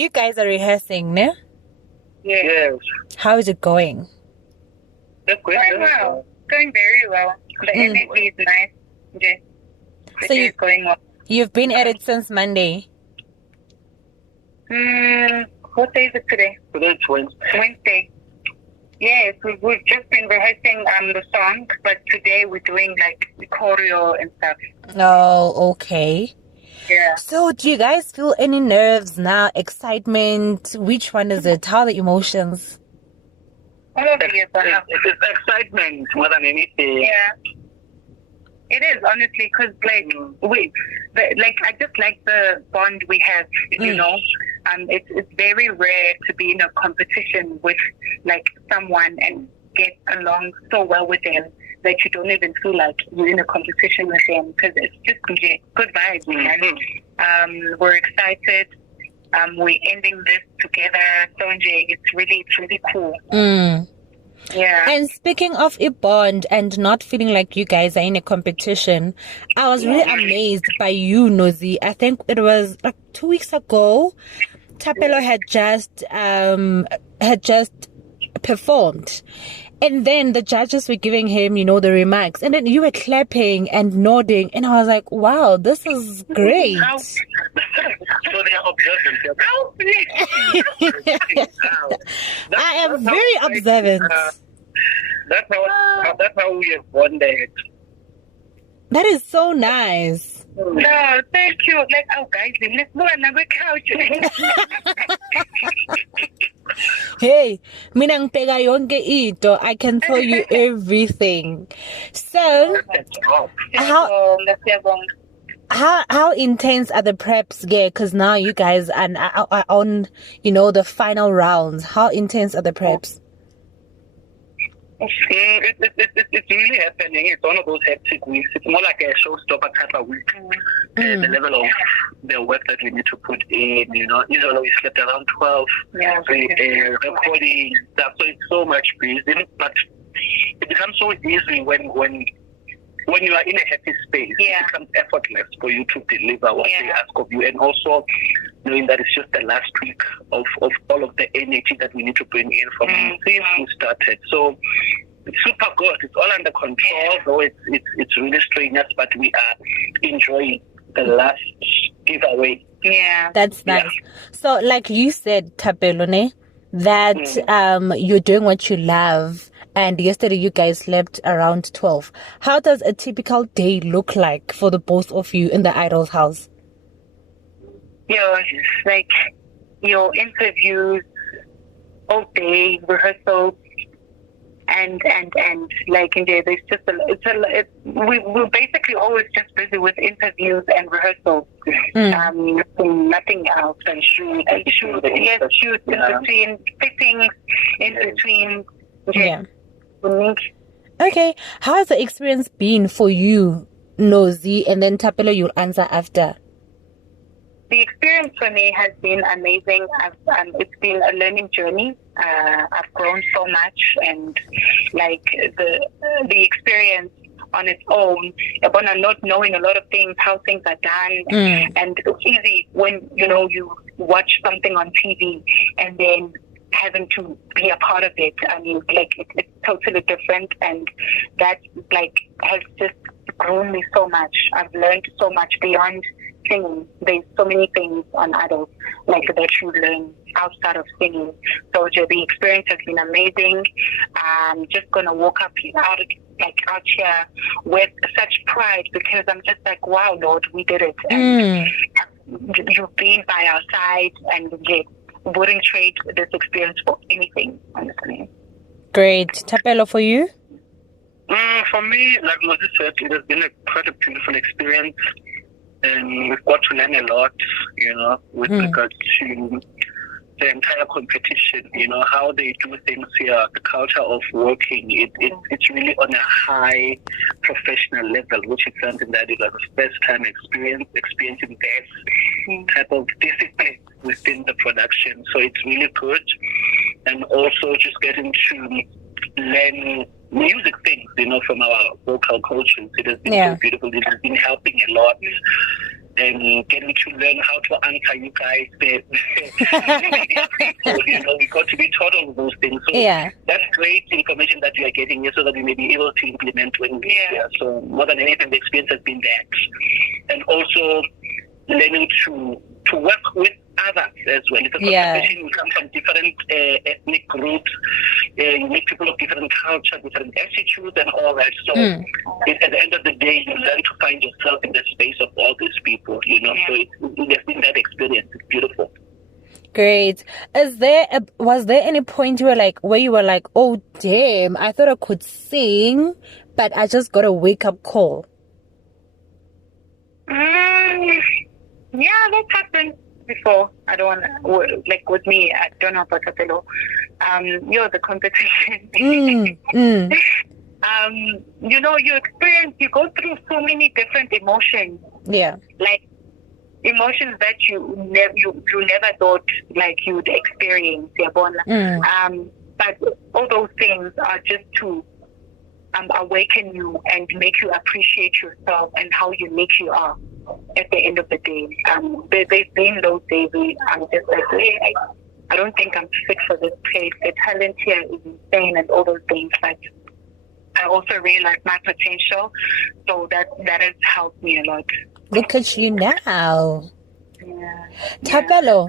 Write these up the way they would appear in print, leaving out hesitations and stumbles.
You guys are rehearsing, no? Yes. How is it going? It's going well. Going very well. The energy is nice. Okay. The So day is going well. You've been at it since Monday. What day is it today? Today it's Wednesday. Yes, we've just been rehearsing the song, but today we're doing like choreo and stuff. Oh, okay. Yeah. So do you guys feel any nerves now? Excitement? Which one is it? How are the emotions? All of it. It's excitement more than anything. Yeah. It is, honestly, because I just like the bond we have, you know. It's very rare to be in a competition with like someone and get along so well with them that you don't even feel like you're in a competition with them, because it's just good vibes, man. We're excited. We're ending this together. So it's really cool. Yeah. And speaking of a bond and not feeling like you guys are in a competition, I was really amazed by you, Nozi. I think it was like 2 weeks ago, Thapelo had just performed. And then the judges were giving him, the remarks. And then you were clapping and nodding. And I was like, wow, this is great. So they are observant. I am very observant. That's how we have bonded. That is so nice. No, thank you. Like, guys, let's go another couch. Hey, mina ngibheka yonke into. I can tell you everything. So, how intense are the preps? Yeah, because now you guys are on, the final rounds. How intense are the preps? It's really happening. It's one of those hectic weeks. It's more like a showstopper type of week. The level of the work that we need to put in, usually we slept around 12. Yeah, recording stuff. So it's so much busy, but it becomes so easy when you are in a happy space. It becomes effortless for you to deliver what they ask of you, and also knowing that it's just the last week of all of the energy that we need to bring in from since we started. So it's super good. It's all under control, though it's really strenuous, but we are enjoying the last giveaway. Yeah. That's nice. So like you said, Thapelo, that you're doing what you love, and yesterday you guys slept around 12. How does a typical day look like for the both of you in the Idol's house? Like your interviews all day, rehearsals, and like there's just we're basically always just busy with interviews and rehearsals. Nothing else. And shoot. Yes, shoot in between, fittings in between. Yeah. Okay. How has the experience been for you, Nozi, and then Thapelo, you'll answer after? The experience for me has been amazing. It's been a learning journey. I've grown so much, and like the experience on its own, upon not knowing a lot of things, how things are done, and it's easy when you watch something on TV and then having to be a part of it. I mean, like it's totally different, and that like has just grown me so much. I've learned so much beyond singing. There's so many things on adults like that you learn outside of singing. So the experience has been amazing. I'm just gonna walk out here with such pride, because I'm just like, wow, Lord, we did it. And you've been by our side, and wouldn't trade this experience for anything, honestly. Great. Thapelo, for you? For me, like Nozi said, it has been quite a beautiful experience. And we've got to learn a lot, with regards to the entire competition, how they do things here, the culture of working. It's really on a high professional level, which is something that is like a first time experiencing this type of discipline within the production. So it's really good. And also just getting to learn music things, from our vocal coaches. It has been so beautiful. It has been helping a lot. and getting to learn how to answer you guys. We got to be taught all those things. So that's great information that you are getting here so that we may be able to implement when we're here. So more than anything, the experience has been that. And also learning to work with others as well. It's a conversation. You come from different ethnic groups. You meet people of different culture, different attitudes, and all that. So at the end of the day, you learn to find yourself in the space of all these people. So it has been that experience. It's beautiful. Great. Was there any point where you were like, oh damn, I thought I could sing, but I just got a wake up call? Yeah, that happened before. I don't want to, with me, I don't know about Thapelo. You're the competition. You go through so many different emotions. Yeah. Like emotions that you never thought you'd experience. But all those things are just to awaken you and make you appreciate yourself and how unique you are at the end of the day. There's been those days where I'm just like, hey, I don't think I'm fit for this place. The talent here is insane and all those things. But I also realize my potential. So that has helped me a lot. Look at you now. Yeah. Thapelo,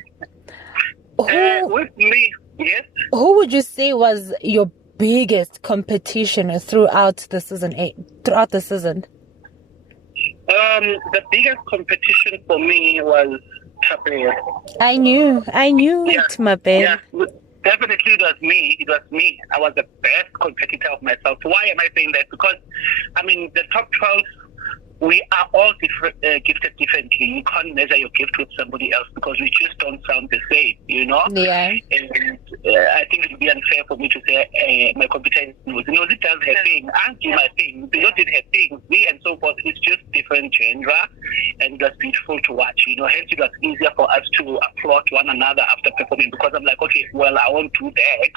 with me, yes. Who would you say was your biggest competition throughout the season? The biggest competition for me was Thapelo. I knew it, my babe. Yeah, definitely it was me. I was the best competitor of myself. Why am I saying that? Because, the top 12, we are all gifted differently. You can't measure your gift with somebody else because we just don't sound the same, Yeah. And I think it would be unfair for me to say my competitor knows. It does her thing. I do my thing. They did her thing. Me and so forth. It's just different genre, and it was beautiful to watch. Hence it was easier for us to applaud one another after performing because I'm like, okay, well, I won't do that.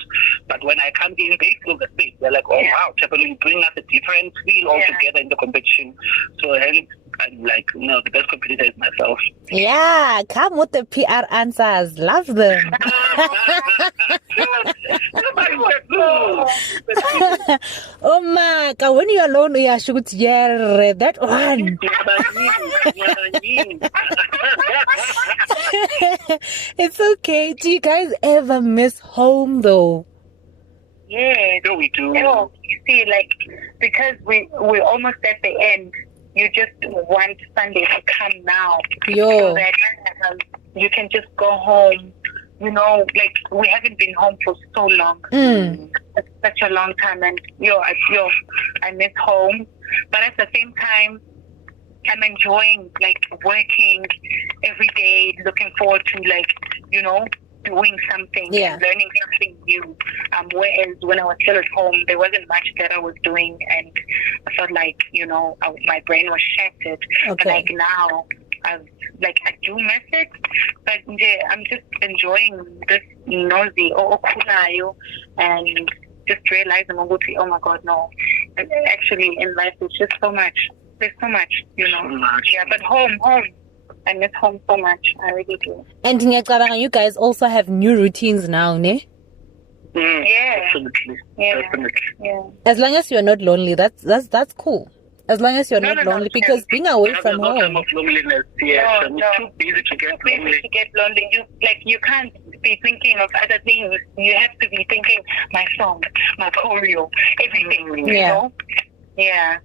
But when I come in, they feel the same. They're like, oh wow, Thapelo, you bring us a different feel altogether in the competition. So hence, I'm like, no, the best competitor is myself. Yeah, come with the PR answers. Love them. Oh my God, when you're alone, you should hear that one. It's okay. Do you guys ever miss home though? Yeah, we do. You see, because we're almost at the end. You just want Sunday to come now. So that you can just go home. We haven't been home for so long. It's such a long time. And I miss home. But at the same time, I'm enjoying working every day, looking forward to doing something and learning something new. Whereas when I was still at home, there wasn't much that I was doing, and I felt my brain was shattered. Okay. But now, I do miss it, but I'm just enjoying this Nozi or Okulayo, and just realizing, oh my God, no. And actually, in life, it's just so much. There's so much, So much. Yeah, but home. I miss home so much. I really do. And you guys also have new routines now, ne? Yeah. Definitely. Yeah. Definitely. Yeah. As long as you're not lonely, that's cool. As long as you're not lonely, because being away from no home. time of loneliness. Yeah, No. too busy to get lonely. You can't be thinking of other things. You have to be thinking my song, my choreo, everything. Yeah. Yeah.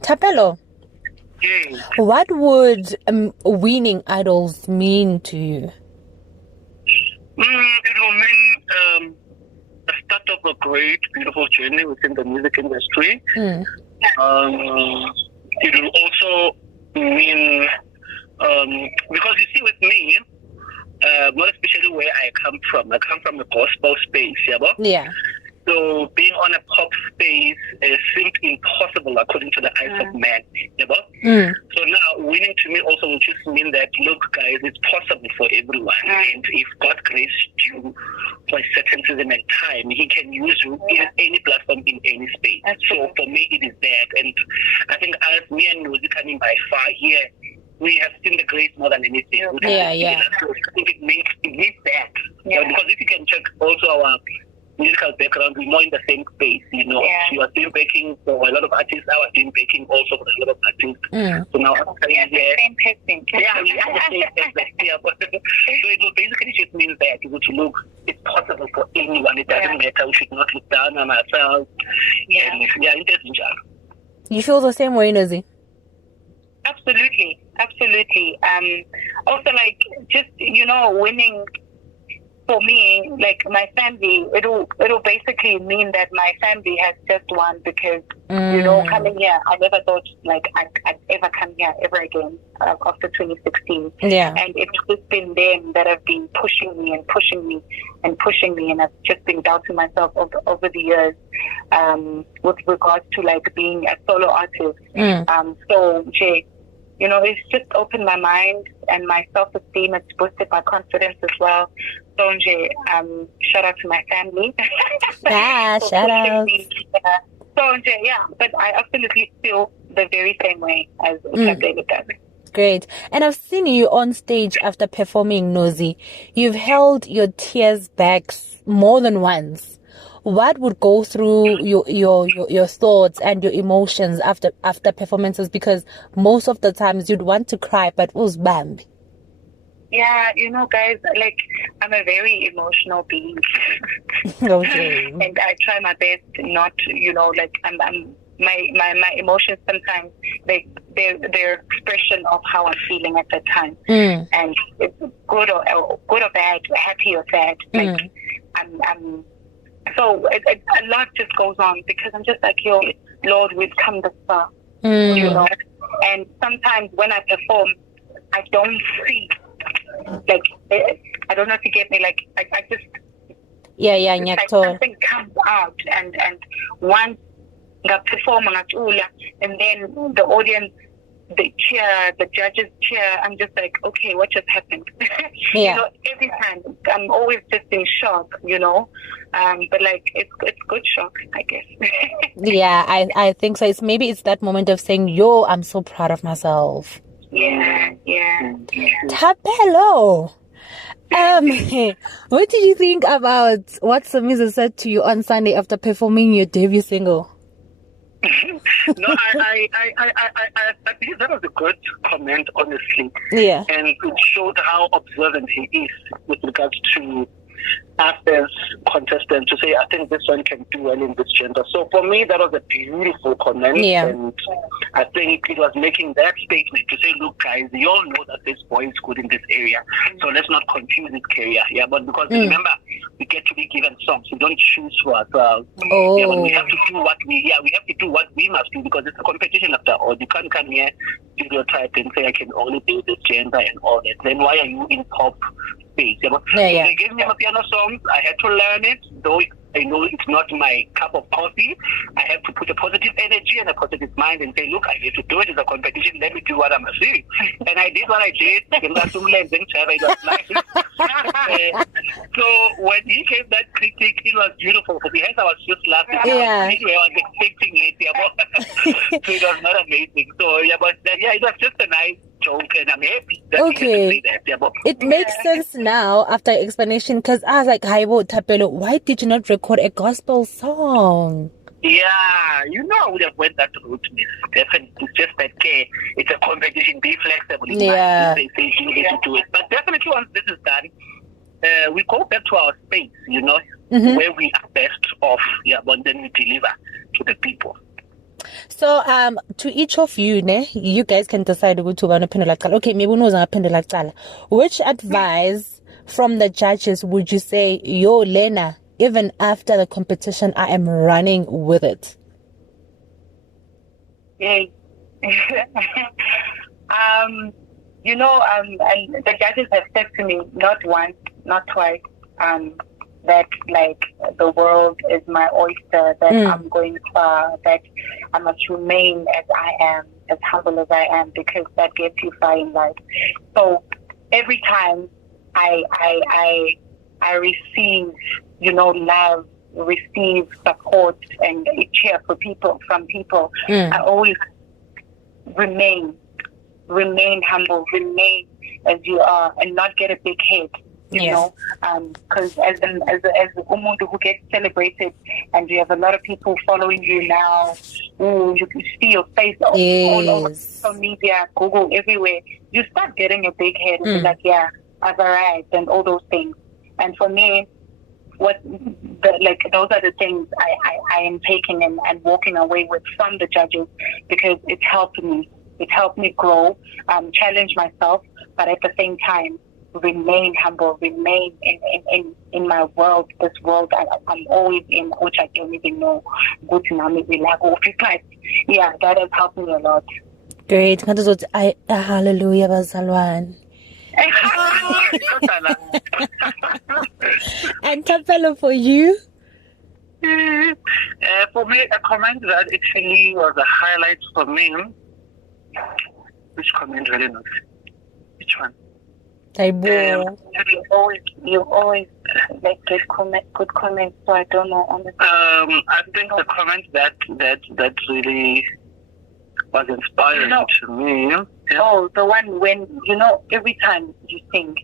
Thapelo, Yeah. what would winning idols mean to you? It will mean the start of a great, beautiful journey within the music industry. It will also mean, because you see with me, more especially where I come from a gospel space, Yeah. So being on a pop space seemed impossible according to the eyes of man. So now winning to me also will just mean that, look guys, it's possible for everyone. And if God graced you for a certain season and time, he can use you in any platform, in any space. So for me it is that. And I think as me and Nozi coming by far here, we have seen the grace more than anything. Yeah. So I think it means that. Yeah. Because if you can check also our musical background, we're more in the same space, you know. Yeah. She was doing baking for a lot of artists. I was doing baking also for a lot of artists. So now I'm saying, the same person. Yeah, we are the same person. Yeah, so it will basically just mean that you to look, it's possible for anyone. It doesn't matter. We should not look down on ourselves. Yeah. And, interesting job. You feel the same way, Nozi? Absolutely. Also, like, just, winning for me, like my family, it'll basically mean that my family has just won because, coming here, I never thought like I'd ever come here ever again after 2016. Yeah. And it's just been them that have been pushing me, and I've just been doubting myself over the years with regards to like being a solo artist. So, Jay, it's just opened my mind and my self-esteem. It's boosted my confidence as well. So, shout out to my family. Shout out. So, but I absolutely feel the very same way as Thapelo does. Great. And I've seen you on stage after performing Nozi. You've held your tears back more than once. What would go through your thoughts and your emotions after performances? Because most of the times you'd want to cry, but it was bambi. Yeah, guys, like, I'm a very emotional being. Okay. And I try my best not, like, my emotions sometimes, they're expression of how I'm feeling at that time. And it's good or bad, happy or sad. Like, so a lot just goes on because I'm just like, Lord, we've come this far, And sometimes when I perform, I don't see, like, I don't know if you get me, like, I just... like something comes out, and once I perform, and then the audience, they cheer, the judges cheer. I'm just like, okay, what just happened? Every time I'm always just in shock, but like it's good shock, I guess. Yeah, I think so. It's that moment of saying, I'm so proud of myself. Yeah. Thapelo, what did you think about what Somizi said to you on Sunday after performing your debut single? No, I believe that was a good comment, honestly. Yeah. And it showed how observant he is with regards to us as contestants to say, I think this one can do well in this gender. So for me, that was a beautiful comment. Yeah. And I think it was making that statement to say, look, guys, you all know that this boy is good in this area. So let's not confuse his career. Yeah, but because remember, we get to be given songs. We don't choose for ourselves. Oh. Yeah, but we have to do what we have to do what we must do because it's a competition after all. You can't come here, stereotype and say I can only do this gender and all that. Then why are you in pop space? Yeah, but they gave me a piano songs. I had to learn it, though I know it's not my cup of coffee. I have to put a positive energy and a positive mind and say, look, I need to do it as a competition. Let me do what I must do. And I did what I did. So when he gave that critique, it was beautiful. For me, I was just laughing. Yeah. I was expecting it. So it was not amazing. So it was just a nice joke, and I'm happy that he had to say that. It makes sense now after explanation, because I was like, Thapelo, why did you not record a gospel song? Yeah, I would have went that route, miss. Definitely. It's just that, it's a competition. Be flexible. Yeah. They say you need to do it. But definitely once this is done, we go back to our space, where we are best off, but then we deliver to the people. So, to each of you, you guys can decide who to want to pendula. Okay, maybe no one pendula. Which advice from the judges would you say, Lena, even after the competition, I am running with it? Yeah. And the judges have said to me, not once, not twice, that like the world is my oyster, that I'm going far, that I must remain as I am, as humble as I am, because that gets you far in life. So every time I receive, love, receive support and cheer from people, I always remain remain humble, remain as you are, and not get a big head. You know, because as umuntu who gets celebrated, and you have a lot of people following you now, you can see your face all over social media, Google, everywhere. You start getting a big head and be like, yeah, I've arrived, and all those things. And for me, those are the things I am taking and walking away with from the judges, because it helped me. It helped me grow, challenge myself, but at the same time, remain humble, remain in my world, this world I'm always in, which I don't even know. Good mommy, yeah, that has helped me a lot. Great. Hallelujah, bazalwane. And Thapelo, for you? For me, a comment that actually was a highlight for me. Which comment really knows? Which one? You always like good comments, so I don't know on the I think the comment that really was inspiring to me. Yeah. Oh, the one when every time you sing,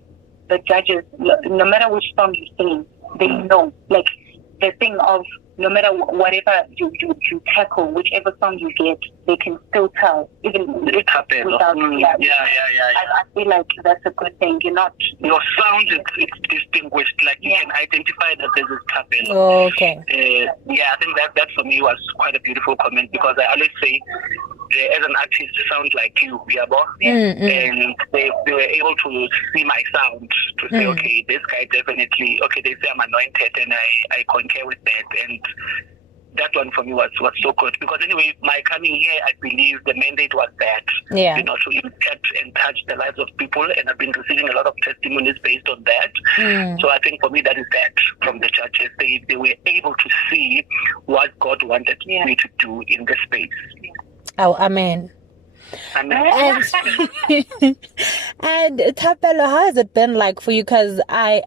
the judges, no matter which song you sing, they know. Like the thing of no matter whatever you tackle, whichever song you get, they can still tell, even without. I feel like that's a good thing. You're not. Your sound it's distinguished. Like you can identify that this is Thapelo. Oh, okay. I think that for me was quite a beautiful comment, because I always say, as an artist, sound like you, and they were able to see my sound to say, okay, this guy definitely, okay, they say I'm anointed, and I concur with that, and that one for me was so good, because anyway, my coming here, I believe the mandate was that, to impact and touch the lives of people, and I've been receiving a lot of testimonies based on that. So I think for me, that is that from the churches. They were able to see what God wanted me to do in this space. Oh, amen. And Thapelo, how has it been like for you? Because I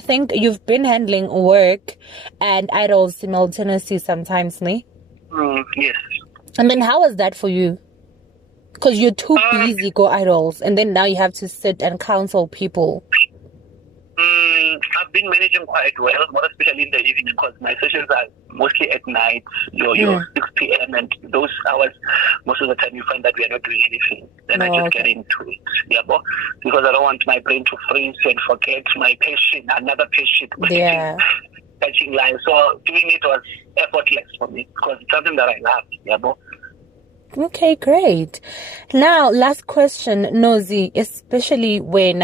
think you've been handling work and idols simultaneously sometimes, me. Yes. I mean, how was that for you? Because you're too busy go idols, and then now you have to sit and counsel people. I've been managing quite well, more especially in the evening, because my sessions are mostly at night, your 6 p.m. and those hours, most of the time you find that we are not doing anything. Then I just get into it, because I don't want my brain to freeze and forget my patient, another patient, touching lines. So doing it was effortless for me, because it's something that I love, Okay, great. Now, last question, Nozi, especially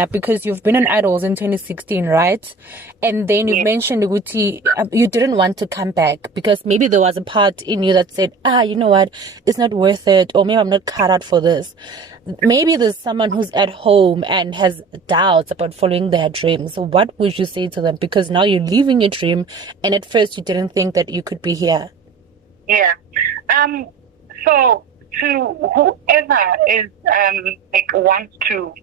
because you've been on Idols in 2016, right? And then you mentioned, Guti, you didn't want to come back because maybe there was a part in you that said, you know what, it's not worth it, or maybe I'm not cut out for this. Maybe there's someone who's at home and has doubts about following their dreams. So what would you say to them? Because now you're living your dream, and at first you didn't think that you could be here. Yeah. So to whoever is wants to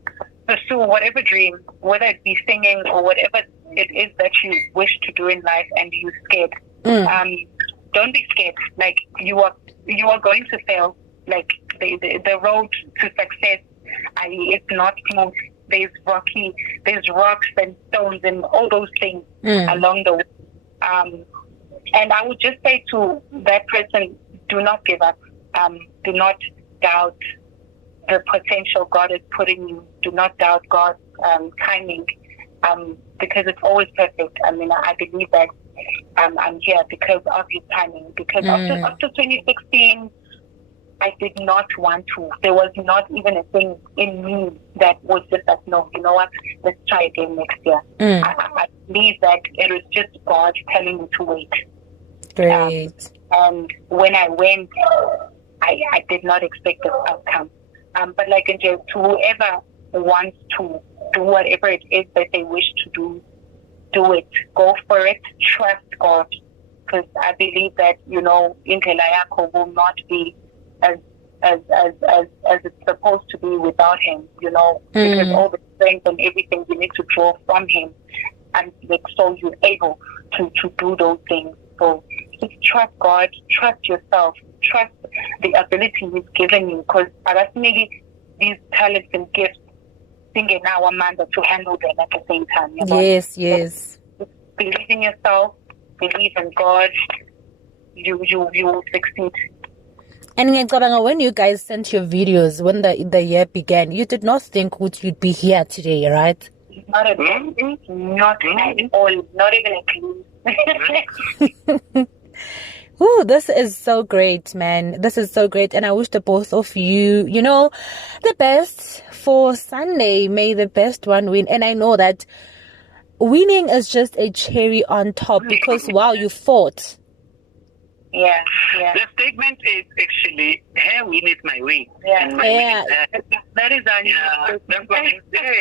pursue whatever dream, whether it be singing or whatever it is that you wish to do in life, and you're scared, don't be scared. Like you are going to fail. Like the road to success, it's not smooth. There's rocks and stones and all those things along the way. And I would just say to that person, do not give up. Do not doubt the potential God is putting you. Do not doubt God's timing, because it's always perfect. I mean, I believe that I'm here because of His timing. Because after 2016, I did not want to. There was not even a thing in me that was just like, no, you know what? Let's try again next year. I believe that it was just God telling me to wait. Great. And when I went, I did not expect this outcome. But like to whoever wants to do whatever it is that they wish to do it. Go for it. Trust God. Because I believe that, indlela yakho will not be as it's supposed to be without Him, because all the strength and everything you need to draw from Him, and so you're able to do those things. So just trust God, trust yourself, trust the ability He's given you, because these talents and gifts in our mind to handle them at the same time. Yes, yes. So believe in yourself, believe in God, you will succeed. And when you guys sent your videos, when the year began, you did not think you'd be here today, right? Not at all. Not at all. Not even a clue. Ooh, this is so great, man. This is so great. And I wish the both of you, the best for Sunday. May the best one win. And I know that winning is just a cherry on top because, wow, you fought. Yeah. The statement is actually, her win is my win. Yeah. And my win is her. That is our that's what I say.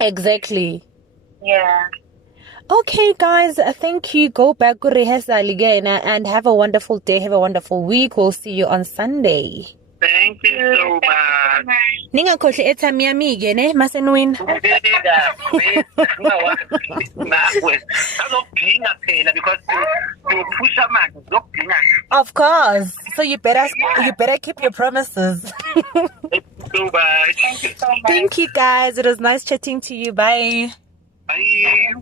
Exactly. Yeah. Okay, guys, thank you. Go back to rehearsal again and have a wonderful day. Have a wonderful week. We'll see you on Sunday. Thank you so much. Ningakhohle airtime yami ke ne masenwin. Of course. So you better keep your promises. Thank you so much. Thank you, guys. It was nice chatting to you. Bye. Bye.